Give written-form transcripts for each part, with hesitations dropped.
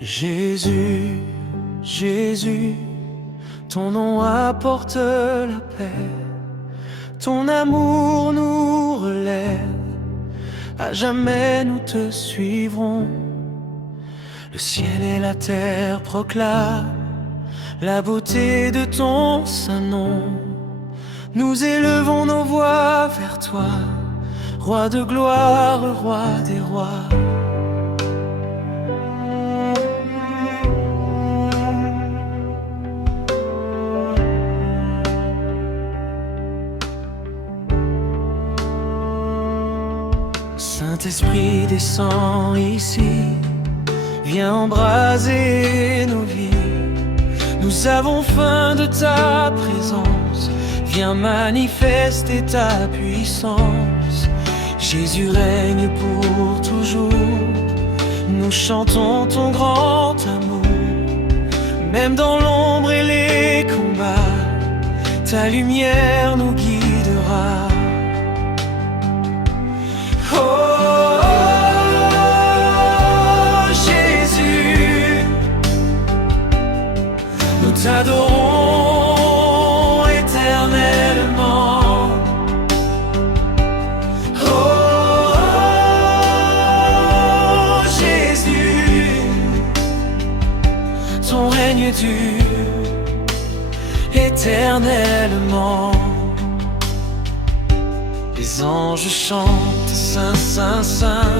Jésus, Jésus, ton nom apporte la paix, ton amour nous relève, à jamais nous te suivrons. Le ciel et la terre proclament la beauté de ton saint nom. Nous élevons nos voix vers toi, roi de gloire, roi des rois. Saint-Esprit descend ici, viens embraser nos vies. Nous avons faim de ta présence, viens manifester ta puissance. Jésus règne pour toujours, nous chantons ton grand amour. Même dans l'ombre et les combats, ta lumière nous guidera. Oh, oh, Jésus, nous t'adorons éternellement. Oh, oh, Jésus, ton règne dure éternellement. Les anges chantent Saint, Saint, Saint,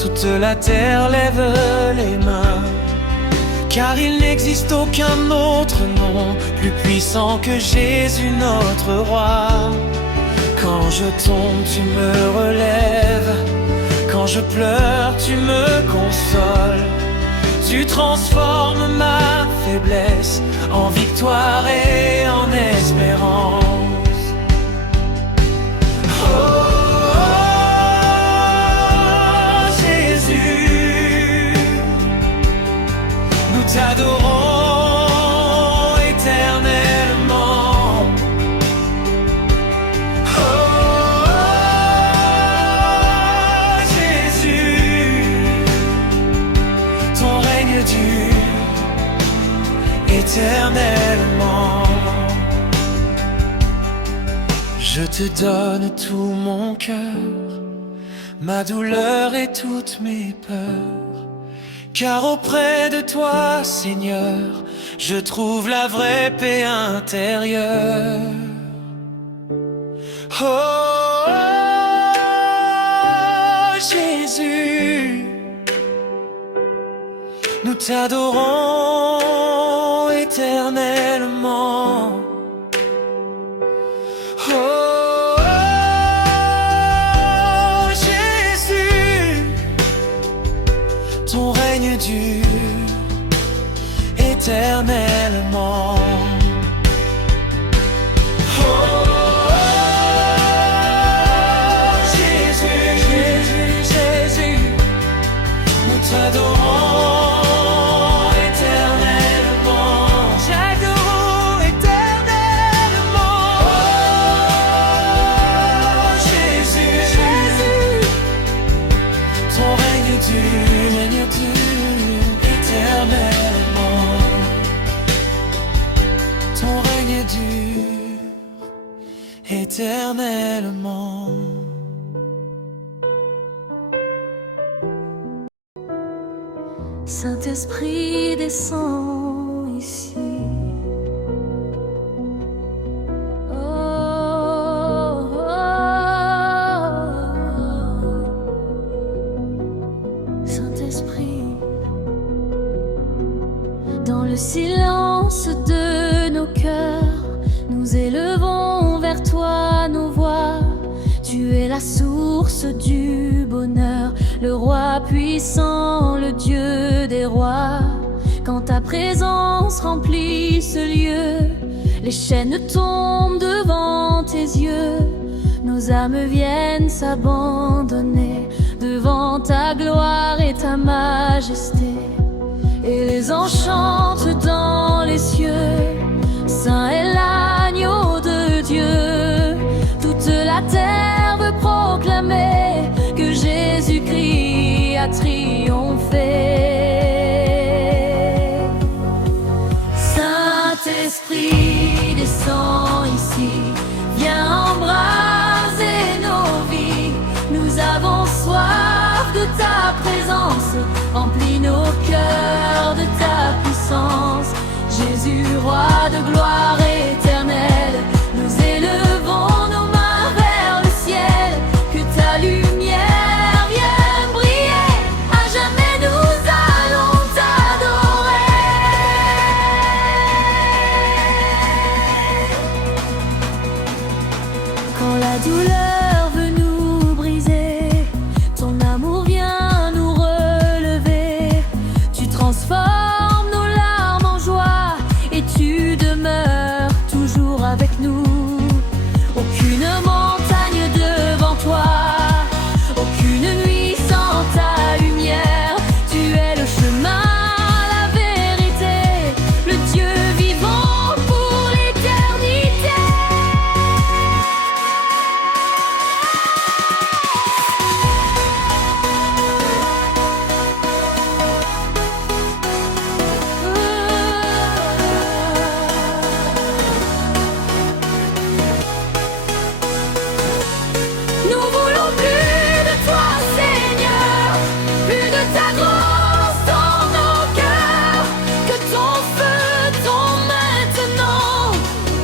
toute la terre lève les mains, car il n'existe aucun autre nom plus puissant que Jésus notre roi. Quand je tombe, tu me relèves, quand je pleure, tu me consoles. Tu transformes ma faiblesse en victoire et en espérance. Nous t'adorons éternellement. Oh, oh, Jésus, ton règne dure éternellement. Je te donne tout mon cœur, ma douleur et toutes mes peurs, car auprès de toi, Seigneur, je trouve la vraie paix intérieure. Oh, oh, Jésus, nous t'adorons éternellement. Oh, oh, Jésus, ton règne dure éternellement. Oh, oh, Jésus, Jésus, Jésus, nous t'adorons éternellement. J'adore éternellement. Oh, Jésus, Jésus, ton règne dure éternellement. Ton règne dure éternellement. Saint-Esprit descend ici. Oh, oh, oh. Saint-Esprit, dans le silence de nos cœurs, nous élevons vers toi nos voix. Tu es la source du bonheur, le roi puissant, le Dieu des rois. Quand ta présence remplit ce lieu, les chaînes tombent devant tes yeux. Nos âmes viennent s'abandonner devant ta gloire et ta majesté. Et les anges chantent dans les cieux, Saint est l'agneau de Dieu. Toute la terre veut proclamer que Jésus-Christ a triomphé. de gloire éternelle. Nous élevons nos mains vers le ciel. Que ta lumière vienne briller. À jamais nous allons t'adorer. Quand la douleur veut nous briser, ton amour vient nous relever. Tu transformes nos larmes en joie et tu demeures toujours avec nous. Aucune montagne devant toi, aucune nuit sans ta lumière. Tu es le chemin, la vérité, le Dieu vivant pour l'éternité. Nous voulons plus de toi, Seigneur, plus de ta grâce dans nos cœurs. Que ton feu tombe maintenant,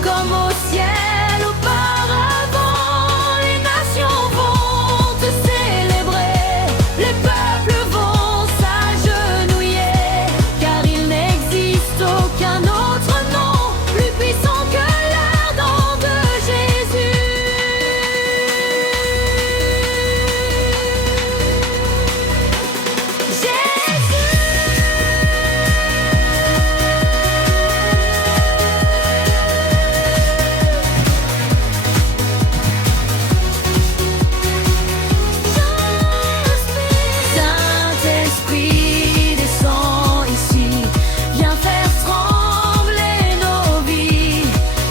comme au ciel auparavant. Les nations vont te célébrer, les peuples vont s'agenouiller, car il n'existe aucun autre nom plus puissant que l'ardent de Jésus. Saint-Esprit, descends ici, viens faire trembler nos vies.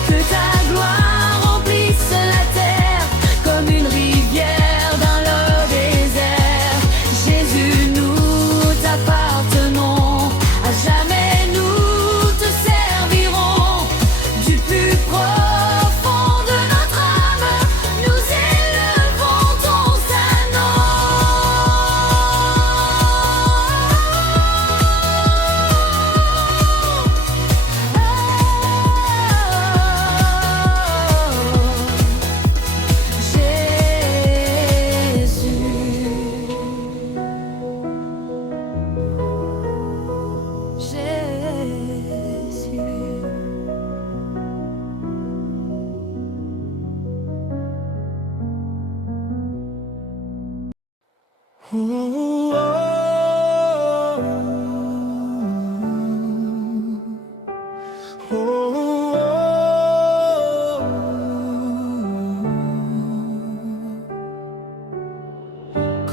Que ta gloire remplisse la terre comme une rivière dans le désert. Jésus, nous t'appartenons, à jamais nous te servirons. Du plus profond de notre âme, nous élevons ton saint Oh, oh, oh, oh.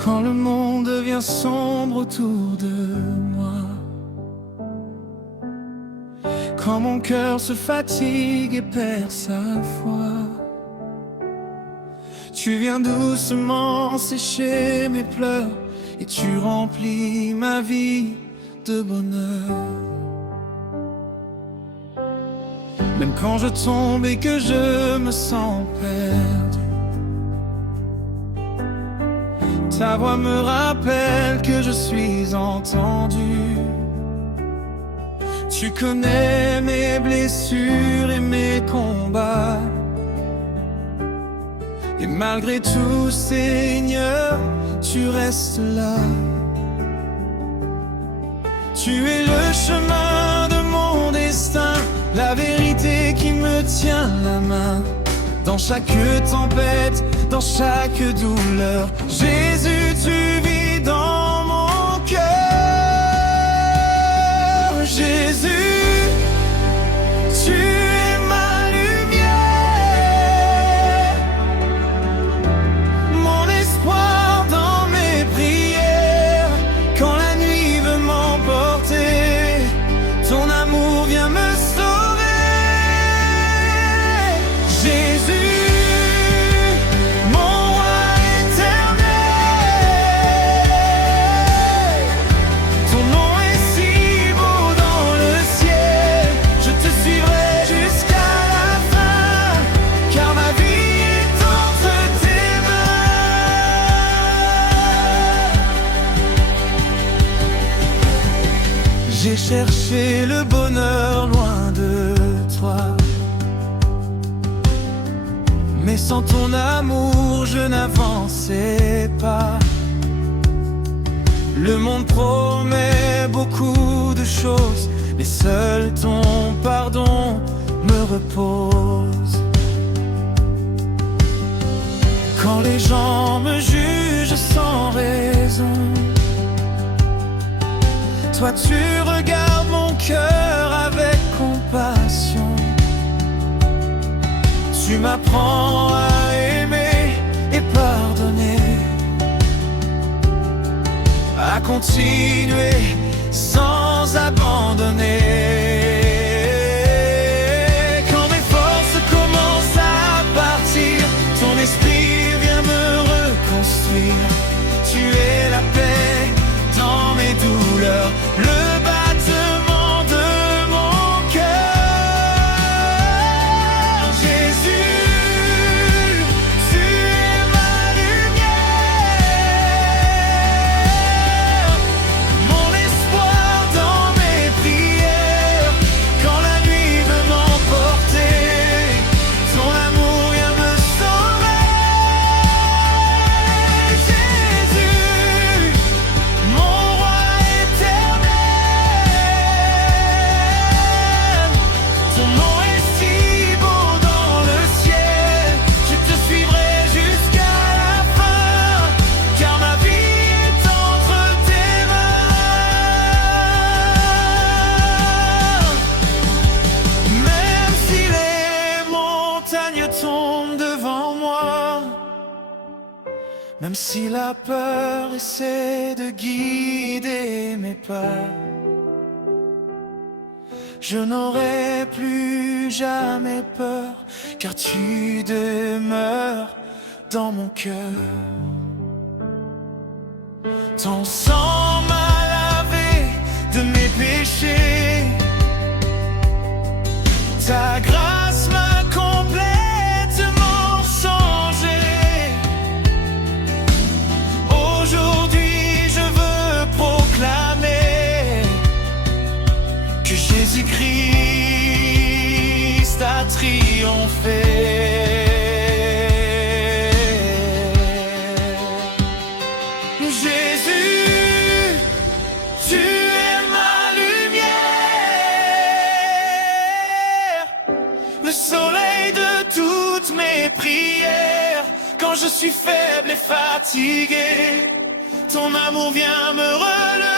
Quand le monde devient sombre autour de moi, quand mon cœur se fatigue et perd sa foi, tu viens doucement sécher mes pleurs et tu remplis ma vie de bonheur. Même quand je tombe et que je me sens perdu, ta voix me rappelle que je suis entendu. Tu connais mes blessures et mes combats. Et malgré tout, Seigneur, tu restes là. Tu es le chemin de mon destin, la vérité qui me tient la main. Dans chaque tempête, dans chaque douleur, Jésus, tu vis dans mon cœur. Jésus, tu es ma lumière, mon espoir dans mes prières. Quand la nuit veut m'emporter, ton amour vient me sauver. Jésus, mon roi éternel, ton nom est si beau dans le ciel. Je te suivrai jusqu'à la fin, car ma vie est entre tes mains. J'ai cherché le bonheur loin de toi, toi. Mais sans ton amour, je n'avançais pas. Le monde promet beaucoup de choses, mais seul ton pardon me repose. Quand les gens me jugent sans raison, toi tu regardes mon cœur avec compassion. Tu m'apprends à aimer et pardonner, à continuer sans abandonner. Quand mes forces commencent à partir, ton esprit vient me reconstruire. Tu es la paix dans mes douleurs, le battement de mon cœur. Jésus, tu es ma lumière, mon espoir dans mes prières. Quand la nuit veut m'emporter, ton amour vient me sauver. Jésus, mon roi éternel, ton nom est si beau dans le ciel. Je te suivrai jusqu'à la fin, car ma vie est entre tes mains. Même si les montagnes tombent devant moi, même si la peur essaie de guider mes pas, je n'aurai plus jamais peur, car tu demeures dans mon cœur. Ton sang m'a lavé de mes péchés, ta grâce m'a complètement changé. Aujourd'hui je veux proclamer que Jésus-Christ a triomphé. Jésus, tu es ma lumière, le soleil de toutes mes prières. Quand je suis faible et fatigué, ton amour vient me relever.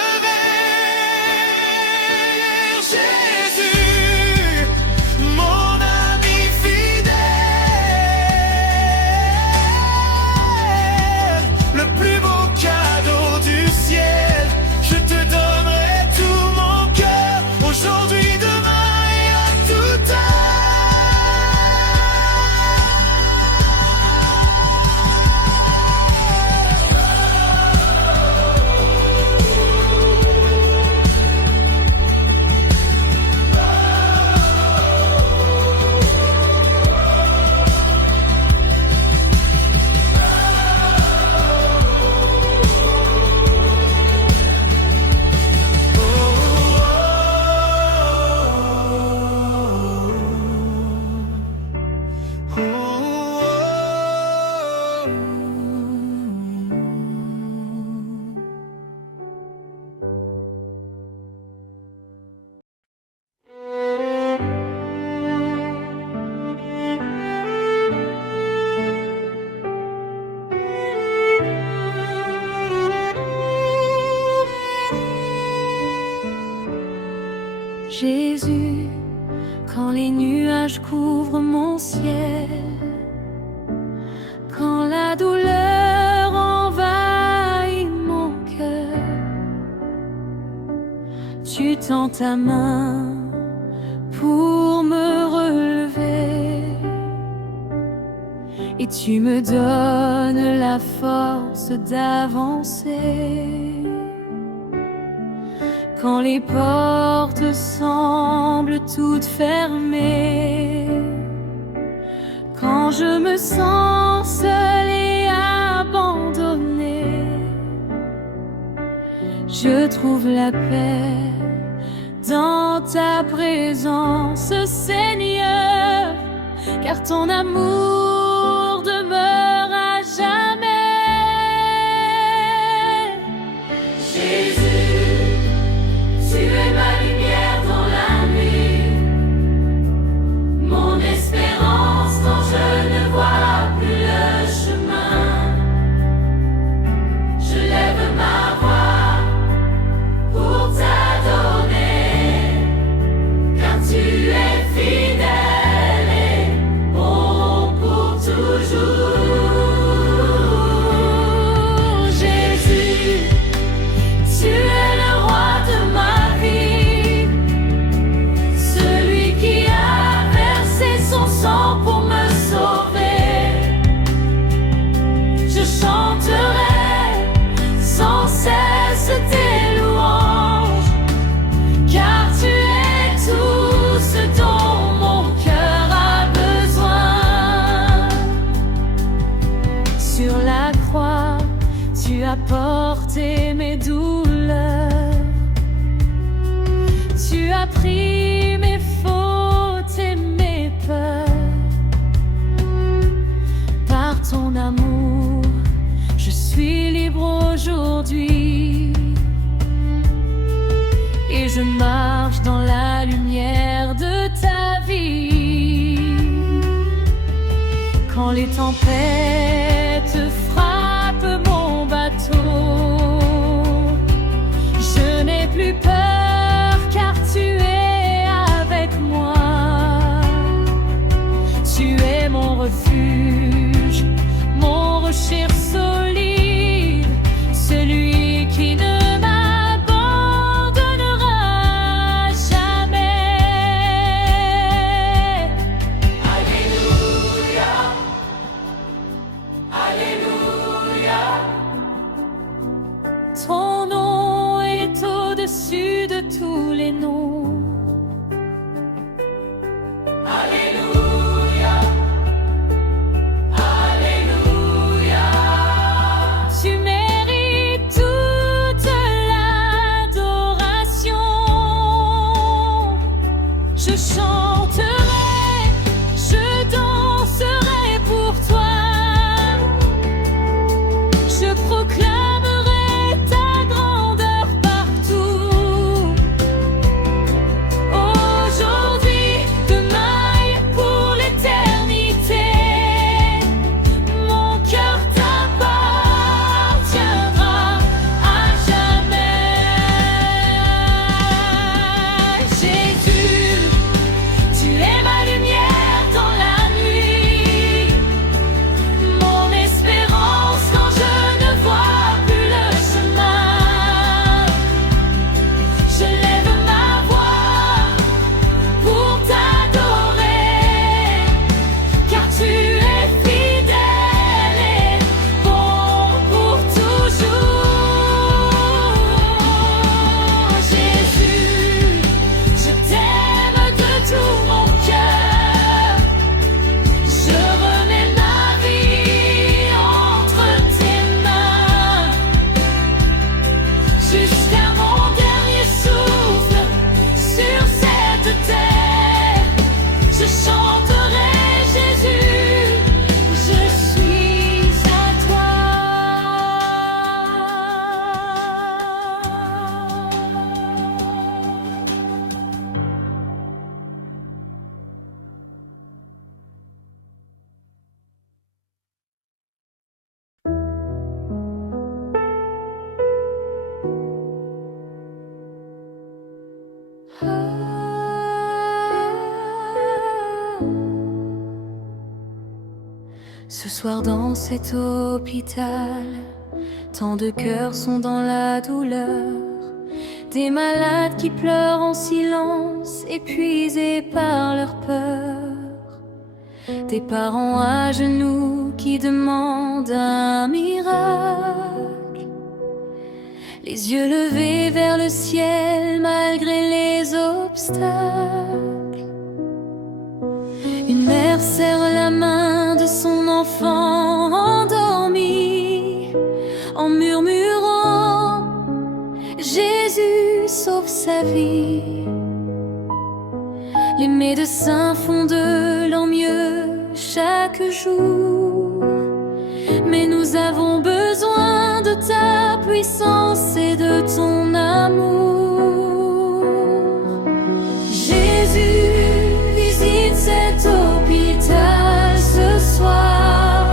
Jésus, mon ami fidèle, le plus beau cadeau du ciel. Je te donnerai tout mon cœur, aujourd'hui, demain et à toute heure. Jésus, quand les nuages couvrent mon ciel, quand la douleur envahit mon cœur, tu tends ta main pour me relever et tu me donnes la force d'avancer. Quand les portes semblent toutes fermées, quand je me sens seule et abandonnée, je trouve la paix dans ta présence, Seigneur, car ton amour demeure à jamais. Jésus, tu es ma lumière dans la nuit, mon espérance quand je ne vois plus le chemin. Je lève ma voix pour t'adorer, car tu es fidèle et bon pour toujours. Jésus, tu es le roi de ma vie, celui qui a versé son sang pour me sauver. Je chanterai sans cesse tes louanges, car tu es tout ce dont mon cœur a besoin. Sur la croix, tu as porté mes douleurs. Tu as pris mes fautes et mes peurs. Par ton amour, je suis libre aujourd'hui. Et je marche dans la lumière de ta vie. Quand les tempêtes frappent mon bateau, je n'ai plus peur car tu es avec moi. Tu es mon refuge, mon rocher solide, celui qui ne m'abandonnera jamais. Alléluia, Alléluia. Ton nom est au-dessus de tous les noms. Alléluia, Alléluia. Tu mérites toute l'adoration. Je chanterai, je danserai pour toi. Je proclamerai ta grandeur partout. Aujourd'hui, demain et pour l'éternité, mon cœur t'appartiendra à jamais. Jésus, tu es ma lumière dans la nuit, mon espérance quand je ne vois plus le chemin. Je lève ma voix pour t'adorer, car tu es fidèle et bon pour toujours. Jésus, je t'aime de tout mon cœur. Je remets ma vie entre tes mains, jusqu'à mon dernier souffle sur cette terre. Je chanterai Jésus, je suis à toi. Ce soir dans cet hôpital, tant de cœurs sont dans la douleur. Des malades qui pleurent en silence, épuisés par leur peur. Des parents à genoux qui demandent un miracle. Les yeux levés vers le ciel malgré les obstacles. Une mère serre la main de son enfant endormi en murmurant: Jésus, sauve sa vie. Les médecins font de leur mieux chaque jour, mais nous avons besoin de ta puissance et de ton amour. Jésus, visite cet hôpital ce soir,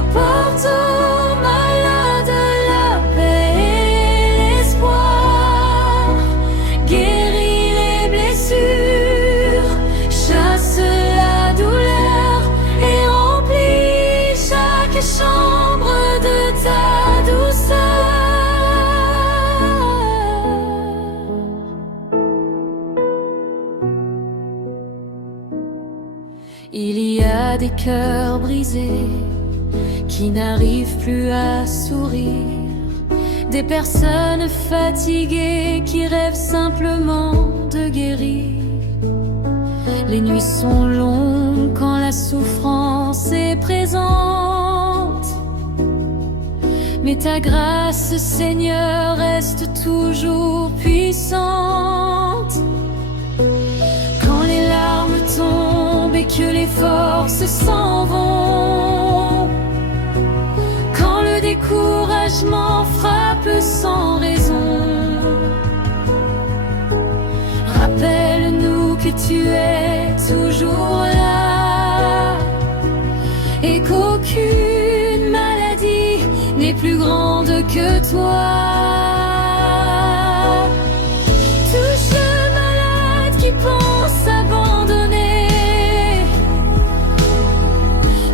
apporte aux malades la paix et l'espoir, guéris les blessures, chasse la douleur et remplis chaque chambre de ta douceur. Il y a des cœurs brisés qui n'arrivent plus à sourire, des personnes fatiguées qui rêvent simplement de guérir. Les nuits sont longues quand la souffrance est présente, mais ta grâce, Seigneur, reste toujours puissante. Quand les larmes tombent et que les forces s'en vont, quand le découragement frappe sans raison, rappelle-nous que tu es toujours là et qu'aucune maladie n'est plus grande que toi. Touche le malade qui pense abandonner,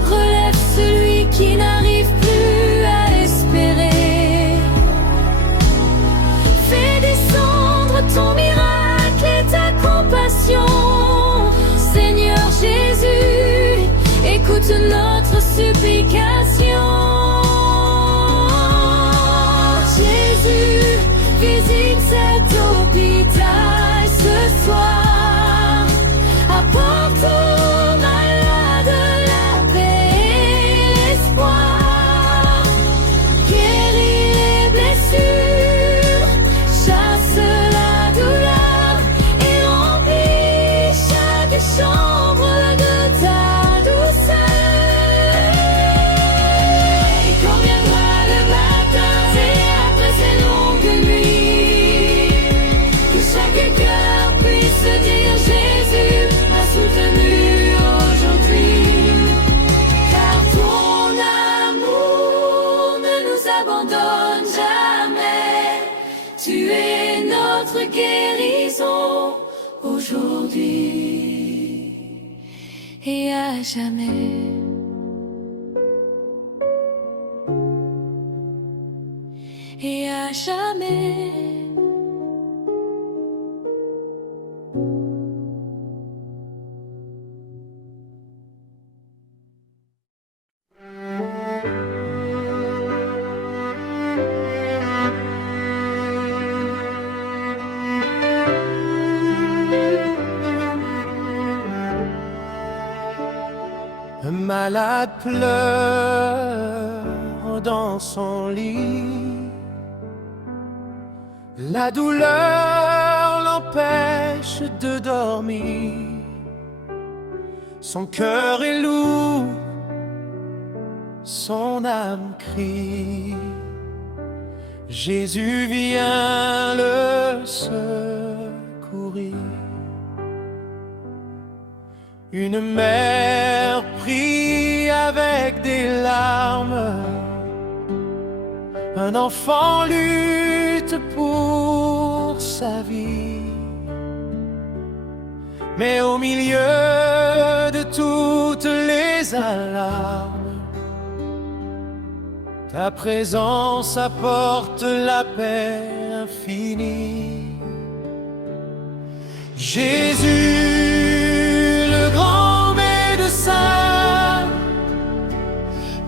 relève celui qui n'arrive plus à espérer. Fais descendre ton miracle et ta compassion, Seigneur Jésus, écoute notre supplication. Jésus, visite cet hôpital ce soir, apporte aux malades la paix et l'espoir, guéris les blessures, chasse la douleur et remplis chaque chambre de ta douceur. Et quand viendra le matin et après ces longues nuits, que chaque cœur puisse dire Jésus m'a soutenu aujourd'hui, car ton amour ne nous abandonne jamais. Tu es notre guérison aujourd'hui et à jamais. Et à jamais. Un malade pleure dans son lit, la douleur l'empêche de dormir. Son cœur est lourd, son âme crie. Jésus vient le secourir. Une mère prie avec des larmes, un enfant lutte pour sa vie. Mais au milieu de toutes les alarmes, ta présence apporte la paix infinie. Jésus, le grand médecin,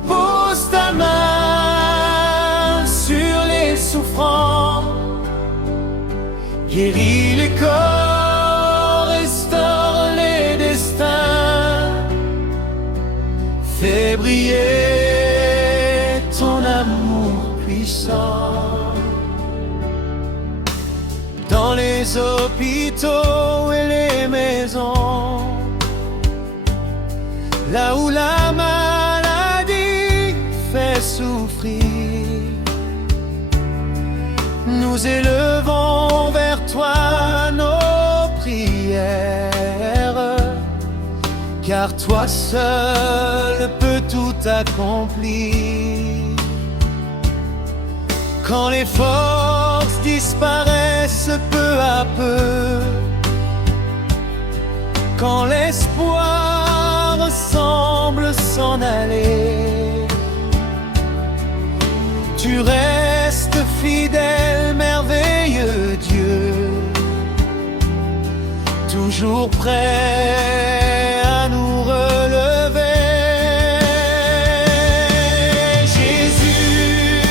pose ta main sur les souffrants, guéris les corps, restaure les destins, fais briller ton amour puissant. dans les hôpitaux et les maisons, là où la maladie fait souffrir, nous élevons vers toi nos prières, car toi seul peux tout accomplir. Quand les forces disparaissent peu à peu, quand l'espoir semble s'en aller, tu restes fidèle, merveilleux Dieu, toujours prêt à nous relever. Jésus,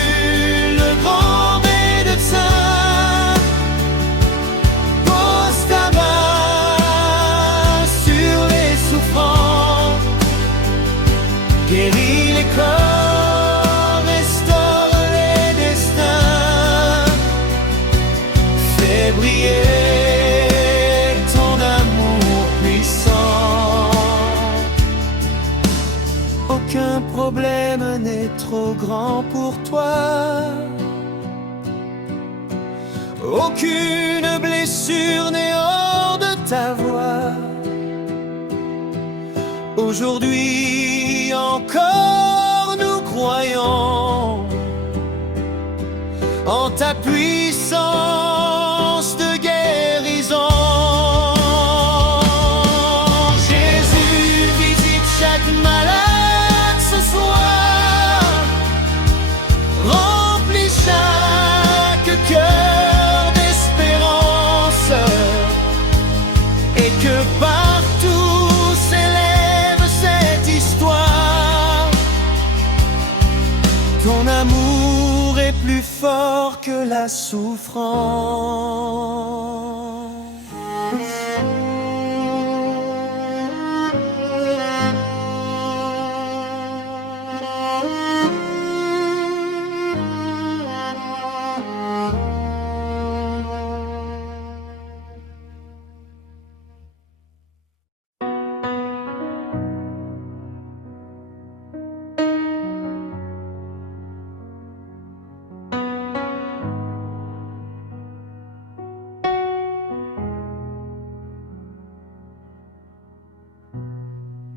le grand médecin, pose ta main sur les souffrants, guéris les corps, restaure les destins, fais briller ton amour puissant. Aucun problème n'est trop grand pour toi, aucune blessure n'est hors de ta voie. Aujourd'hui encore nous croyons en ta puissance de guérison. Jésus, visite chaque malade ce soir, remplis chaque cœur d'espérance, et que partout s'élève cette histoire. Ton amour est plus fort que la souffrance.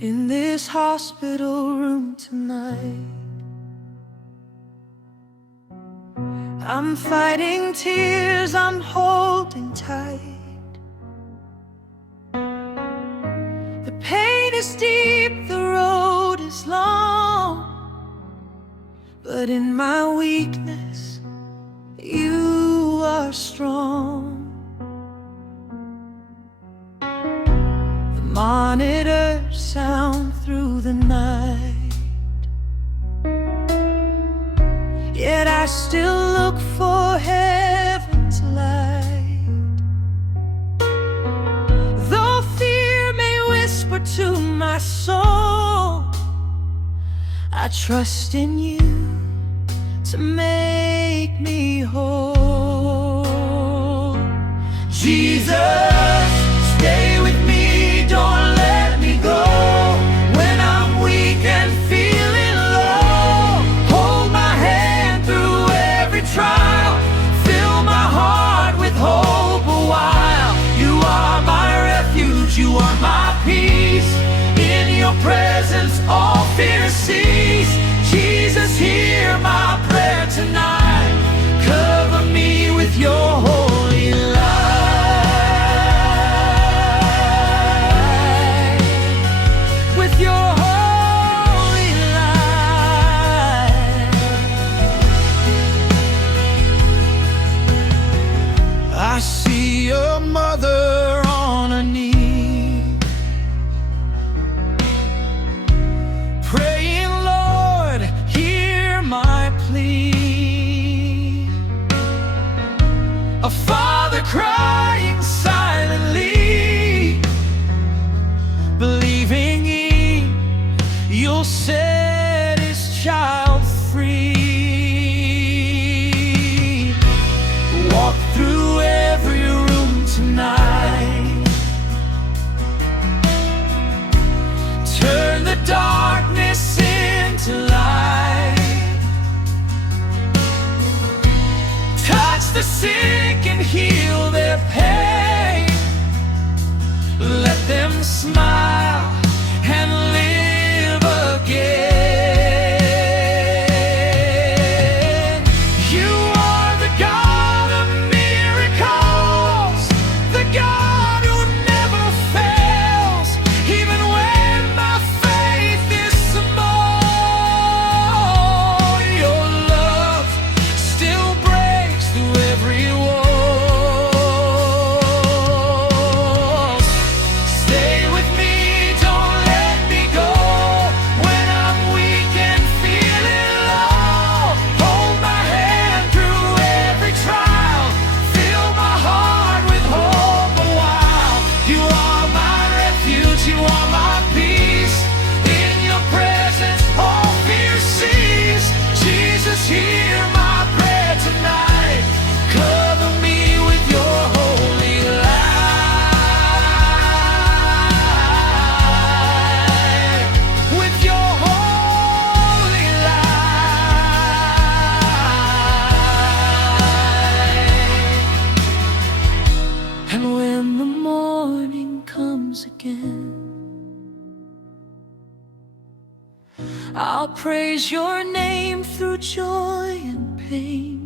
In this hospital room tonight, I'm fighting tears, I'm holding tight. The pain is deep, the road is long, but in my weakness, you are strong. The monitors sound through the night, yet I still look for heaven's light. Though fear may whisper to my soul, I trust in you to make me whole. Jesus, stay with me, don't let me go. When I'm weak and feeling low, hold my hand through every trial, fill my heart with hope a while. You are my refuge, you are my peace. In your presence all fear cease. Jesus, hear my prayer tonight. Cover me with your holy light. With your holy light. I see a mother on her knee, praying, Lord, hear my plea. A father crying silently, believing you'll set his child free. Walk through every room smile and live again. You are the God of miracles, the God who never fails, even when my faith is small. Your love still breaks through every wall. Stay with me, don't let me go when I'm weak and feeling low. Hold my hand through every trial, fill my heart with hope a while. You are my refuge, you are my peace. In your presence all fear cease. Jesus, hear my prayer tonight. Cover me with your holy light. With your holy light. And when the morning comes again, I'll praise your name through joy and pain.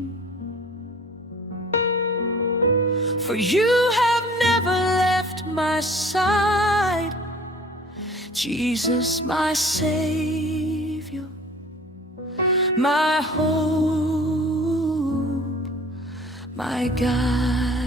For you have never left my side, Jesus, my Savior, my hope, my God.